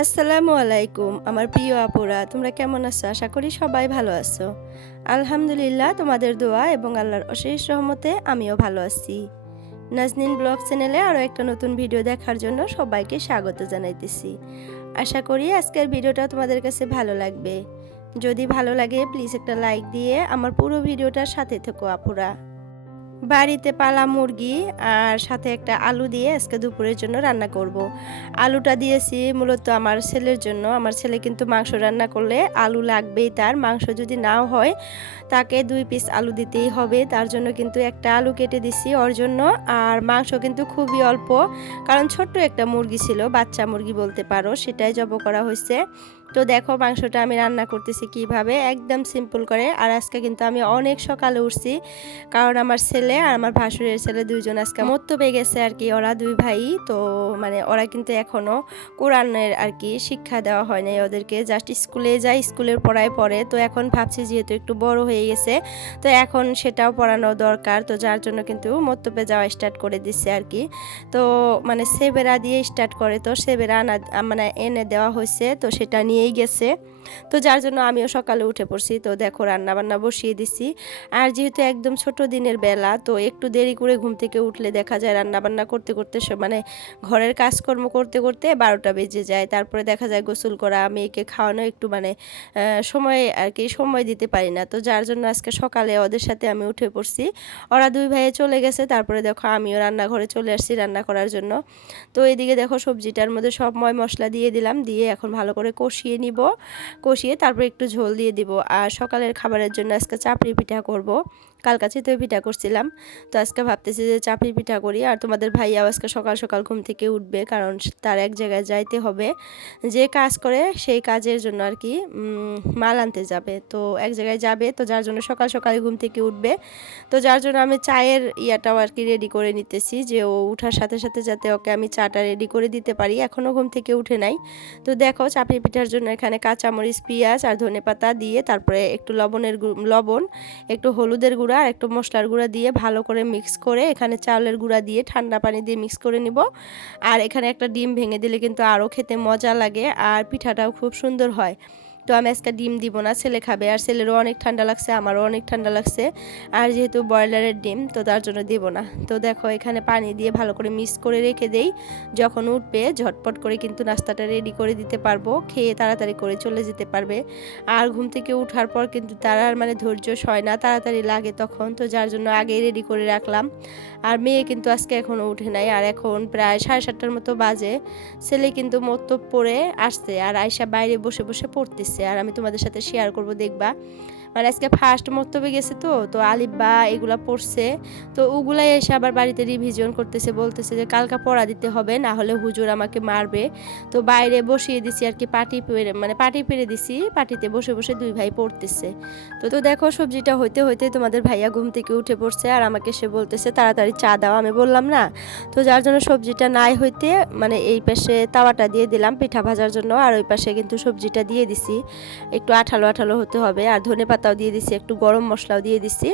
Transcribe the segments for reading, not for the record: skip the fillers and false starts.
আসসালামু আলাইকুম আমার প্রিয় আপুরা, তোমরা কেমন আছো? আশা করি সবাই ভালো আছো। আলহামদুলিল্লাহ, তোমাদের দোয়া এবং আল্লাহর অশেষ রহমতে আমিও ভালো আছি। নাজনীন ব্লগ চ্যানেলে আরও একটা নতুন ভিডিও দেখার জন্য সবাইকে স্বাগত জানাইতেছি। আশা করি আজকের ভিডিওটা তোমাদের কাছে ভালো লাগবে। যদি ভালো লাগে প্লিজ একটা লাইক দিয়ে আমার পুরো ভিডিওটার সাথে থেকো আপুরা। বাড়িতে পালা মুরগি আর সাথে একটা আলু দিয়ে আজকে দুপুরের জন্য রান্না করব। আলুটা দিয়েছি মূলত আমার ছেলের জন্য। আমার ছেলে কিন্তু মাংস রান্না করলে আলু লাগবেই, তার মাংস যদি নাও হয় তাকে 2 পিস আলু দিতেই হবে। তার জন্য কিন্তু একটা আলু কেটে দিছি ওর জন্য। আর মাংস কিন্তু খুবই অল্প, কারণ ছোট্ট একটা মুরগি ছিল, বাচ্চা মুরগি বলতে পারো, সেটাই জবাই করা হয়েছে। তো দেখো মাংসটা আমি রান্না করতেছি কিভাবে, একদম সিম্পল করে। আর আজকে কিন্তু আমি অনেক সকালে উঠছি, কারণ আমার ছেলে আর আমার ভাসুরের ছেলে দুইজন আজকে মত্তবে গেছে আর কি। ওরা দুই ভাই তো মানে ওরা কিন্তু এখনো কোরআনের আর কি শিক্ষা দেওয়া হয় নাই ওদেরকে, জাস্ট স্কুলে যায়, স্কুলের পড়ায় পড়ে। তো এখন ভাবছি যেহেতু একটু বড় হয়ে গেছে তো এখন সেটাও পড়ানো দরকার, তো যার জন্য কিন্তু মত্তবে যাওয়া স্টার্ট করে দিচ্ছে আর কি। তো মানে সেবেরা দিয়ে স্টার্ট করে, তো সেবেরা মানে এনে দেওয়া হয়েছে, তো সেটা নিয়েই গেছে। তো যার জন্য আমিও সকালে উঠে পড়ছি। তো দেখো রান্না বান্না বসিয়ে দিছি। আর যেহেতু একদম ছোট দিনের বেলা, তো একটু দেরি করে ঘুম থেকে উঠলে দেখা যায় রান্না বান্না করতে করতে মানে ঘরের কাজকর্ম করতে করতে 12টা বেজে যায়। তারপরে দেখা যায় গোসল করা, মেয়েকে খাওয়ানো, একটু মানে সময় আর কি সময় দিতে পারি না। তো যার জন্য আজকে সকালে ওদের সাথে আমি উঠে পড়ছি। ওরা দুই ভাইয়ে চলে গেছে, তারপরে দেখো আমিও রান্নাঘরে চলে আসছি রান্না করার জন্য। তো এদিকে দেখো সবজিটার মধ্যে সব মশলা দিয়ে দিলাম, দিয়ে এখন ভালো করে কষিয়ে নিব। কষিয়ে তারপর একটু ঝোল দিয়ে দিব। আর সকালের খাবারের জন্য আজকে চাপড়ি পিঠা করব। কালকে চিতই পিঠা করছিলাম, তো আজকে ভাবতেছি যে চাপড়ি পিঠা করি। আর তোমাদের ভাইয়াও আজকে সকাল সকাল ঘুম থেকে উঠবে, কারণ তার এক জায়গায় যাইতে হবে, যে কাজ করে সেই কাজের জন্য আর কি মাল আনতে যাবে, তো এক জায়গায় যাবে, তো যার জন্য সকাল সকালে ঘুম থেকে উঠবে। তো যার জন্য আমি চায়ের ইয়াটাও আর কি রেডি করে নিতেছি, যে ও উঠার সাথে সাথে যাতে ওকে আমি চাটা রেডি করে দিতে পারি। এখনও ঘুম থেকে উঠে নাই। তো দেখো চাপড়ি পিঠার জন্য এখানে কাঁচামরিচ, পেঁয়াজ আর ধনেপাতা দিয়ে, তারপরে একটু লবণ, একটু হলুদের গুঁড়া আর একটু মশলার গুঁড়া দিয়ে ভালো করে মিক্স করে এখানে চাউলের গুঁড়া দিয়ে ঠান্ডা পানি দিয়ে মিক্স করে নিব। আর এখানে একটা ডিম ভেঙে দিলে কিন্তু আরও খেতে মজা লাগে, আর পিঠাটাও খুব সুন্দর হয়। তো আমি আজকে ডিম দিব না, ছেলে খাবে, আর ছেলেরও অনেক ঠান্ডা লাগছে, আমারও অনেক ঠান্ডা লাগছে। আর যেহেতু ব্রয়লারের ডিম, তো তার জন্য দেব না। তো দেখো এখানে পানি দিয়ে ভালো করে মিক্স করে রেখে দেই, যখন উঠবে ঝটপট করে কিন্তু নাস্তাটা রেডি করে দিতে পারবো, খেয়ে তাড়াতাড়ি করে চলে যেতে পারবে। আর ঘুম থেকে ওঠার পর কিন্তু তার আর মানে ধৈর্য সয় না, তাড়াতাড়ি লাগে তখন, তো যার জন্য আগেই রেডি করে রাখলাম। আর মেয়ে কিন্তু আজকে এখনও উঠে নাই, আর এখন প্রায় 7:30টার মতো বাজে। ছেলে কিন্তু মত্তব পড়ে আসছে, আর আয়শা বাইরে বসে বসে পড়তেছে, আর আমি তোমাদের সাথে শেয়ার করব, দেখবা। মানে আজকে ফার্স্ট মর্তবে গেছে, তো আলিফ বা এগুলা পড়ছে, তো ওগুলাই এসে আবার বাড়িতে রিভিশন করতেছে, বলতেছে যে কালকে পড়া দিতে হবে, না হলে হুজুর আমাকে মারবে। তো বাইরে বসিয়ে দিছি আর কি, পাটি পেরে দিছি, পাটিতে বসে বসে দুই ভাই পড়তেছে। তো দেখো সবজিটা হইতে হইতে তোমাদের ভাইয়া ঘুম থেকে উঠে পড়ছে, আর আমাকে সে বলতেছে তাড়াতাড়ি চা দাও, আমি বললাম না। তো যার জন্য সবজিটা নাই হইতে মানে এই পাশে তাওয়াটা দিয়ে দিলাম পিঠা ভাজার জন্য, আর ওই পাশে কিন্তু সবজিটা দিয়ে দিছি, একটু আঠালো আঠালো হতে হবে। আর ধনেপাতাও দিয়ে দিছি, একটু গরম মশলাও দিয়ে দিছি,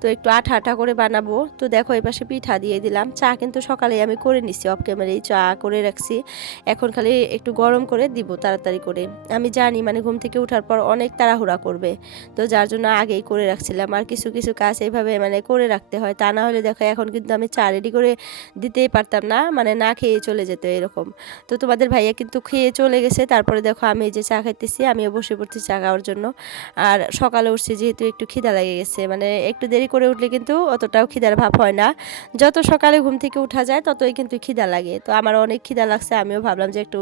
তো একটু আঠা আঠা করে বানাবো। তো দেখো এই পাশে পিঠা দিয়ে দিলাম। চা কিন্তু সকালে আমি করে নিছি, অফ ক্যামেরায় চা করে রাখছি, এখন খালি একটু গরম করে দিব তাড়াতাড়ি করে। আমি জানি মানে ঘুম থেকে ওঠার পর অনেক তাড়াহুড়া করবে, তো যার জন্য আগেই করে রাখছিলাম। আর কিছু কিছু কাজ এইভাবে মানে করে রাখতে হয়, তা না হলে দেখো এখন কিন্তু আমি চা রেডি করে দিতেই পারতাম না, মানে না খেয়ে চলে যেত এরকম। তো তোমাদের ভাইয়া কিন্তু খেয়ে চলে গেছে, তারপরে দেখো আমি এই যে চা খাইতেছি, আমিও বসে পড়ছি চা খাওয়ার জন্য। আর সকালে উঠছি যেহেতু একটু খিদা লেগে গেছে, মানে একটু দেরি করে উঠলে কিন্তু অতটাও খিদার ভাব হয় না, যত সকালে ঘুম থেকে উঠা যায় ততই কিন্তু খিদা লাগে। তো আমার অনেক খিদা লাগছে, আমিও ভাবলাম যে একটু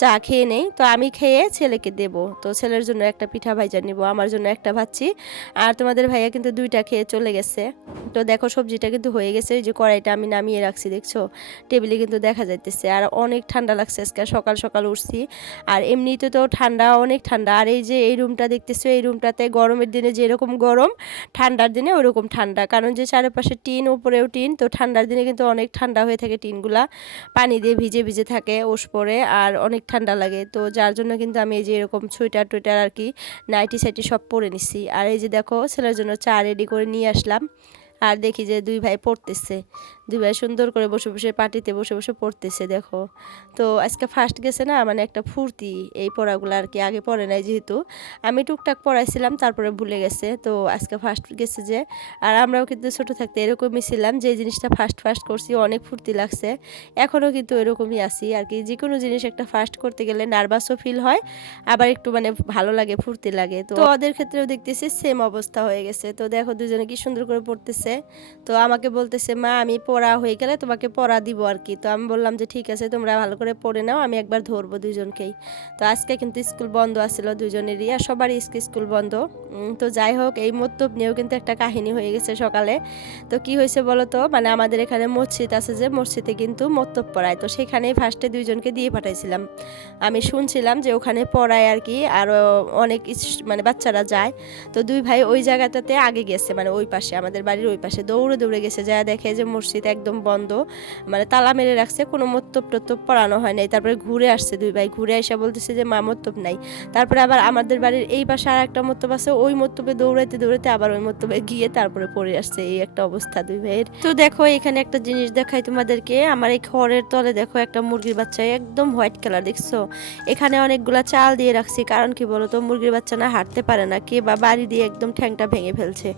চা খেয়ে নেই। তো আমি খেয়ে ছেলেকে দেব, তো ছেলের জন্য একটা পিঠা ভাইজা নিব, আমার জন্য একটা ভাজছি। আর তোমাদের ভাইয়া কিন্তু 2টা খেয়ে চলে গেছে। তো দেখো সবজিটা কিন্তু হয়ে গেছে, এই যে কড়াইটা আমি নামিয়ে রাখছি, দেখছো টেবিলে কিন্তু দেখা যাইতেছে। আর অনেক ঠান্ডা লাগছে, আজকে সকাল সকাল উঠছি, আর এমনিতে তো অনেক ঠান্ডা ঠান্ডা। আর এই যে এই রুমটা দেখতেছো, এই রুমটাতে গরমের দিনে যেরকম গরম, ঠান্ডার দিনে ওরকম ঠান্ডা। কারণ যে চারপাশে টিন, উপরেও টিন, তো ঠান্ডার দিনে কিন্তু অনেক ঠান্ডা হয়ে থাকে টিনগুলা, পানি দিয়ে ভিজে ভিজে থাকে ওস পরে, আর অনেক ঠান্ডা লাগে। তো যার জন্য কিন্তু আমি এই যে এরকম সোয়েটার টুইটার আর কি নাইটি সাইটি সব পরে নিছি। আর এই যে দেখো ছেলের জন্য চা রেডি করে নিয়ে আসলাম। আর দেখি যে দুই ভাই পড়তেছে, দুই ভাই সুন্দর করে বসে বসে পার্টিতে বসে বসে পড়তেছে দেখো। তো আজকে ফার্স্ট গেছে না, মানে একটা ফুর্তি এই পড়াগুলো আর কি, আগে পড়ে নাই যেহেতু, আমি টুকটাক পড়াইছিলাম তারপরে ভুলে গেছে। তো আজকে ফার্স্ট গেছে যে, আর আমরাও কিন্তু ছোটো থাকতে এরকমই ছিলাম, যে জিনিসটা ফার্স্ট ফার্স্ট করছি অনেক ফুর্তি লাগছে, এখনও কিন্তু এরকমই আছি আর কি। যে কোনো জিনিস একটা ফার্স্ট করতে গেলে নার্ভাসও ফিল হয়, আবার একটু মানে ভালো লাগে, ফুর্তি লাগে। তো ওদের ক্ষেত্রেও দেখতেছি সেম অবস্থা হয়ে গেছে। তো দেখো দুজনে কি সুন্দর করে পড়তেছে। তো আমাকে বলতেছে মা আমি পড়া হয়ে গেলে তোমাকে পড়া দিব আর কি। তো আমি বললাম যে ঠিক আছে, তোমরা ভালো করে পড়ে নাও, আমি একবার ধরবো দুজনকেই। তো আজকে কিন্তু স্কুল বন্ধ আছিল দুজনেরই, আর সবারই স্কুল বন্ধ। তো যাই হোক, এই মতলব নিয়েও কিন্তু একটা কাহিনী হয়ে গেছে সকালে। তো কি হয়েছে বলো তো, মানে আমাদের এখানে মসজিদ আছে, যে মসজিদে কিন্তু মতলব পড়ায়, তো সেখানেই ফার্স্টে দুইজনকে দিয়ে পাঠাইছিলাম। আমি শুনছিলাম যে ওখানে পড়ায় আর কি, আরও অনেক মানে বাচ্চারা যায়। তো দুই ভাই ওই জায়গাটাতে আগে গেছে, মানে ওই পাশে, আমাদের বাড়ির ওই পাশে দৌড়ে দৌড়ে গেছে, যা দেখে যে মসজিদ একদম বন্ধ, মানে তালা মেরে রাখছে, কোনো মত্তব টত্তব পড়ানো হয় নাই। তারপরে ঘুরে আসছে দুই ভাই, ঘুরে এসে বলতেছে যে মা মত্তব নাই। তারপরে আবার আমাদের বাড়ির এই পাশে আর একটা মত্তব আছে, ওই মত্তবে দৌড়াইতে দৌড়াইতে আবার ওই মত্তবে গিয়ে তারপরে পড়ে আসছে। এই একটা অবস্থা দুই ভাইয়ের। তো দেখো এখানে একটা জিনিস দেখাই তোমাদেরকে, আমার এই খড়ের তলে দেখো একটা মুরগির বাচ্চা, একদম হোয়াইট কালার, দেখছো? এখানে অনেকগুলা চাল দিয়ে রাখছি, কারণ কি বলতো, মুরগির বাচ্চা না হাঁটতে পারে না, কে বা বাড়ি দিয়ে একদম ঠ্যাংটা ভেঙে ফেলছে।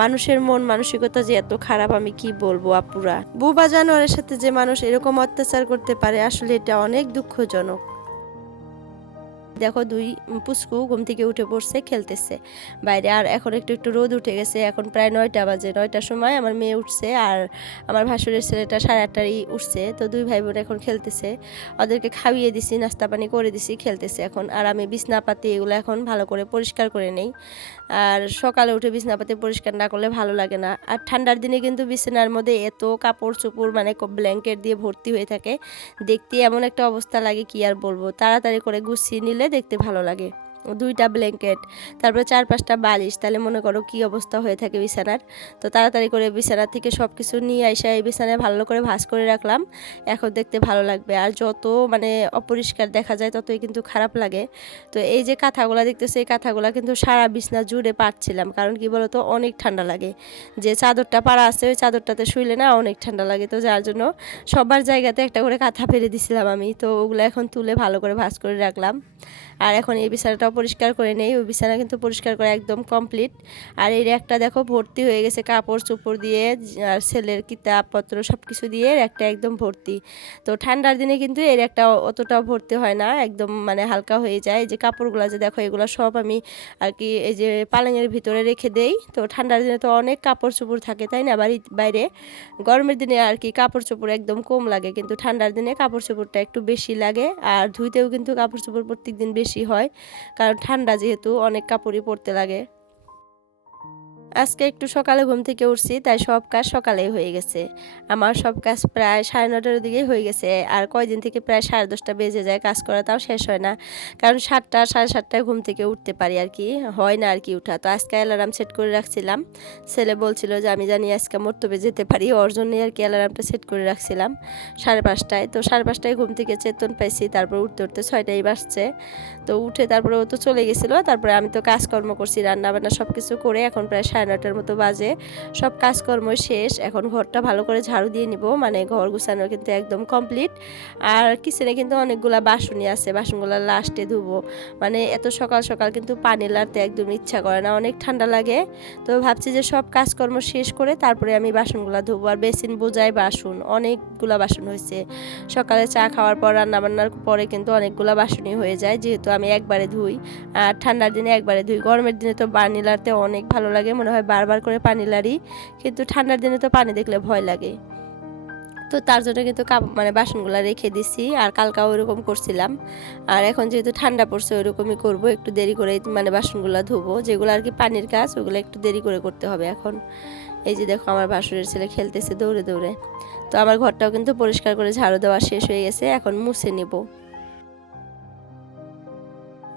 মানুষের মন মানসিকতা যে এত খারাপ, আমি কি বলবো আপুরা। বোবা জানোয়ারের সাথে যে মানুষ এরকম অত্যাচার করতে পারে, আসলে এটা অনেক দুঃখজনক। দেখো দুই পুচকু ঘুম থেকে উঠে পড়ছে, খেলতেছে বাইরে। আর এখন একটু একটু রোদ উঠে গেছে, এখন প্রায় 9টা বাজে, 9টার সময় আমার মেয়ে উঠছে, আর আমার ভাসুরের ছেলেটা 8:30টারই উঠছে। তো দুই ভাই বোন এখন খেলতেছে, ওদেরকে খাইয়ে দিছি, নাস্তা পানি করে দিছি, খেলতেছে এখন। আর আমি বিছনাপাতি এগুলো এখন ভালো করে পরিষ্কার করে নেই। আর সকালে উঠে বিছনাপাতি পরিষ্কার না করলে ভালো লাগে না। আর ঠান্ডার দিনে কিন্তু বিছানার মধ্যে এত কাপড় চোপড়, মানে ব্ল্যাঙ্কেট দিয়ে ভর্তি হয়ে থাকে, দেখতে এমন একটা অবস্থা লাগে কি আর বলবো। তাড়াতাড়ি করে গুছিয়ে নিলে দেখতে ভালো লাগে। 2টা ব্ল্যাঙ্কেট, তারপরে 4-5টা বালিশ, তাহলে মনে করো কি অবস্থা হয়ে থাকে বিছানার। তো তাড়াতাড়ি করে বিছানা থেকে সব কিছু নিয়ে আইসা এই বিছানায় ভালো করে ভাঁজ করে রাখলাম, এখন দেখতে ভালো লাগবে। আর যত মানে অপরিষ্কার দেখা যায় ততই কিন্তু খারাপ লাগে। তো এই যে কাঁথাগুলো দেখতেছে, এই কাঁথাগুলো কিন্তু সারা বিছনা জুড়ে পাড়ছিলাম, কারণ কি বলতো, অনেক ঠান্ডা লাগে। যে চাদরটা পাড়া আছে ওই চাদরটাতে শুইলে না অনেক ঠান্ডা লাগে, তো যার জন্য সবার জায়গাতে একটা করে কাঁথা ফেলে দিছিলাম আমি। তো ওগুলো এখন তুলে ভালো করে ভাঁজ করে রাখলাম। আর এখন এই বিছানাটাও পরিষ্কার করে নেই, ওই বিছানা কিন্তু পরিষ্কার করা একদম কমপ্লিট। আর এই একটা দেখো ভর্তি হয়ে গেছে কাপড় চোপড় দিয়ে, আর ছেলের কিতাবপত্র সব কিছু দিয়ে একটা একদম ভর্তি। তো ঠান্ডার দিনে কিন্তু এর একটা অতটাও ভর্তি হয় না, একদম মানে হালকা হয়ে যায়। যে কাপড়গুলো যে দেখো, এগুলো সব আমি আর কি এই যে পালঙের ভিতরে রেখে দেই। তো ঠান্ডার দিনে তো অনেক কাপড় চোপড় থাকে, তাই না, বাইরে। গরমের দিনে আর কি কাপড় চোপড় একদম কম লাগে, কিন্তু ঠান্ডার দিনে কাপড় চোপড়টা একটু বেশি লাগে। আর ধুইতেও কিন্তু কাপড় চোপড় প্রত্যেক দিন বেশি হয়, কারণ ঠান্ডা যেহেতু অনেক কাপড়ই পরতে লাগে। আজকে একটু সকালে ঘুম থেকে উঠছি, তাই সব কাজ সকালেই হয়ে গেছে। আমার সব কাজ প্রায় 9:30টার দিকেই হয়ে গেছে। আর কয়দিন থেকে প্রায় 10:30টা বেজে যায়, কাজ করা তাও শেষ হয় না, কারণ 7টা 7:30টায় ঘুম থেকে উঠতে পারি আর কি, হয় না আর কি উঠা। তো আজকে অ্যালার্ম সেট করে রাখছিলাম, ছেলে বলছিল যে আমি জানি আজকে মর্তবে যেতে পারি, ওর জন্যই আর কি অ্যালার্মটা সেট করে রাখছিলাম 5:30টায়। তো 5:30টায় ঘুম থেকে চেতন পাইছি, তারপর উঠতে উঠতে 6টাই বাজছে। তো উঠে তারপরে ও তো চলে গেছিলো, তারপরে আমি তো কাজকর্ম করছি, রান্না বান্না সব কিছু করে এখন প্রায় 9:30টার মতো বাজে। সব কাজকর্ম শেষ, এখন ঘরটা ভালো করে ঝাড়ু দিয়ে নিব, মানে ঘর গুছানো কিন্তু একদম কমপ্লিট। আর কিচেনে কিন্তু অনেকগুলা বাসনই আছে, বাসনগুলো লাস্টে ধুবো। মানে এত সকাল সকাল কিন্তু পানি লাড়তে একদম ইচ্ছা করে না, অনেক ঠান্ডা লাগে। তো ভাবছি যে সব কাজকর্ম শেষ করে তারপরে আমি বাসনগুলো ধুবো। আর বেসিন বোঝাই বাসন, অনেকগুলা বাসন হয়েছে। সকালে চা খাওয়ার পর রান্না বান্নার পরে কিন্তু অনেকগুলা বাসনই হয়ে যায়, যেহেতু আমি একবারে ধুই। আর ঠান্ডার দিনে একবারে ধুই, গরমের দিনে তো পানি লাড়তে অনেক ভালো লাগে, মনে হয় বারবার করে পানি লাড়ি, কিন্তু ঠান্ডার দিনে তো পানি দেখলে ভয় লাগে। তো তার জন্য কিন্তু মানে বাসনগুলো রেখে দিছি, আর কালকাও ওইরকম করছিলাম। আর এখন যেহেতু ঠান্ডা পড়ছে ওইরকমই করব, একটু দেরি করে মানে বাসনগুলো ধুবো, যেগুলো আর কি পানির কাজ ওগুলো একটু দেরি করে করতে হবে এখন। এই যে দেখো আমার ভাসুরের ছেলে খেলতেছে দৌড়ে দৌড়ে। তো আমার ঘরটাও কিন্তু পরিষ্কার করে ঝাড়ু দেওয়া শেষ হয়ে গেছে, এখন মুছে নিব।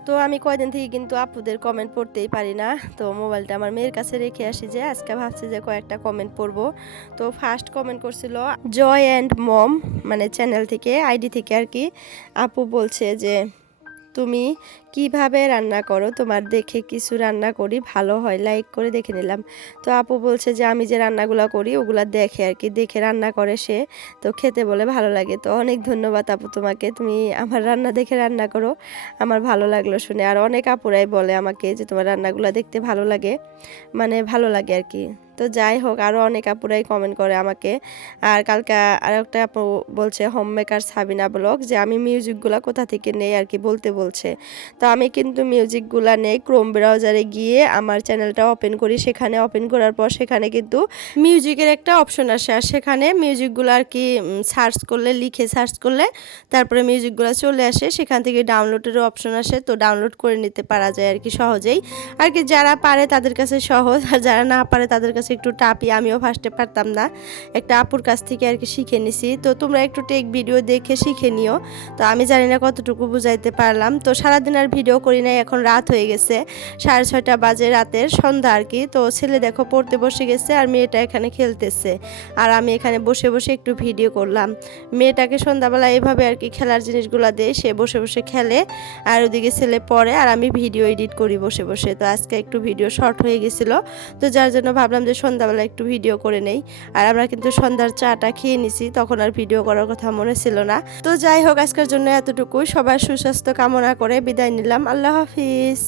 তো আমি কয়দিন থেকে কিন্তু আপুদের কমেন্ট পড়তেই পারি না, তো মোবাইলটা আমার মেয়ের কাছে রেখে আসি, যে আজকে ভাবছি যে কয়েকটা কমেন্ট পড়বো। তো ফার্স্ট কমেন্ট করছিল জয় অ্যান্ড মম, মানে চ্যানেল থেকে, আইডি থেকে আর কি। আপু বলছে যে তুমি কিভাবে রান্না করো, তোমার দেখে কিছু রান্না করি ভালো হয়, লাইক করে দেখে নিলাম। তো আপু বলছে যে আমি যে রান্নাগুলো করি ওগুলা দেখে আর কি, দেখে রান্না করে সে, তো খেতে বলে ভালো লাগে। তো অনেক ধন্যবাদ আপু তোমাকে, তুমি আমার রান্না দেখে রান্না করো, আমার ভালো লাগলো শুনে। আর অনেক আপুরাই বলে আমাকে যে তোমার রান্নাগুলো দেখতে ভালো লাগে, মানে ভালো লাগে আর কি। তো যাই হোক, আরও অনেক আপুরাই কমেন্ট করে আমাকে। আর কালকে আর একটা আপু বলছে হোম মেকার সাবিনা ব্লগ, যে আমি মিউজিকগুলো কোথা থেকে নেই আর কি বলতে বলছে। তো আমি কিন্তু মিউজিকগুলো নেই ক্রোম ব্রাউজারে গিয়ে আমার চ্যানেলটা ওপেন করি, সেখানে ওপেন করার পর সেখানে কিন্তু মিউজিকের একটা অপশন আসে, আর সেখানে মিউজিকগুলো আর কি সার্চ করলে, লিখে সার্চ করলে তারপরে মিউজিকগুলো চলে আসে, সেখান থেকে ডাউনলোডেরও অপশন আসে, তো ডাউনলোড করে নিতে পারা যায় আর কি সহজেই। আর কি যারা পারে তাদের কাছে সহজ, আর যারা না পারে তাদের কাছে একটু টাপি। আমিও ফার্স্টে পারতাম না, একটা আপুর কাছ থেকে আর কি শিখে নিছি। তো তোমরা একটু টেক ভিডিও দেখে শিখে নিও। তো আমি জানি না কতটুকু বুঝাইতে পারলাম। তো সারাদিন আর ভিডিও করি নাই, এখন রাত হয়ে গেছে, 6:30 বাজে, রাতের সন্ধ্যা আর কি। তো ছেলে দেখো পড়তে বসে গেছে, আর মেয়েটা এখানে খেলতেছে, আর আমি এখানে বসে বসে একটু ভিডিও করলাম। মেয়েটাকে সন্ধ্যাবেলা এভাবে আর কি খেলার জিনিসগুলো দেয়, সে বসে বসে খেলে, আর ওদিকে ছেলে পড়ে, আর আমি ভিডিও এডিট করি বসে বসে। তো আজকে একটু ভিডিও শর্ট হয়ে গেছিলো, তো যার জন্য ভাবলাম যে সন্ধ্যাবেলা একটু ভিডিও করে নেই। আর আমরা কিন্তু সন্ধ্যার চাটা খেয়ে নিছি, তখন আর ভিডিও করার কথা মনে ছিল না। তো যাই হোক, আজকের জন্য এতটুকুই। সবার সুস্বাস্থ্য কামনা করে বিদায় নিলাম। আল্লাহ হাফিজ।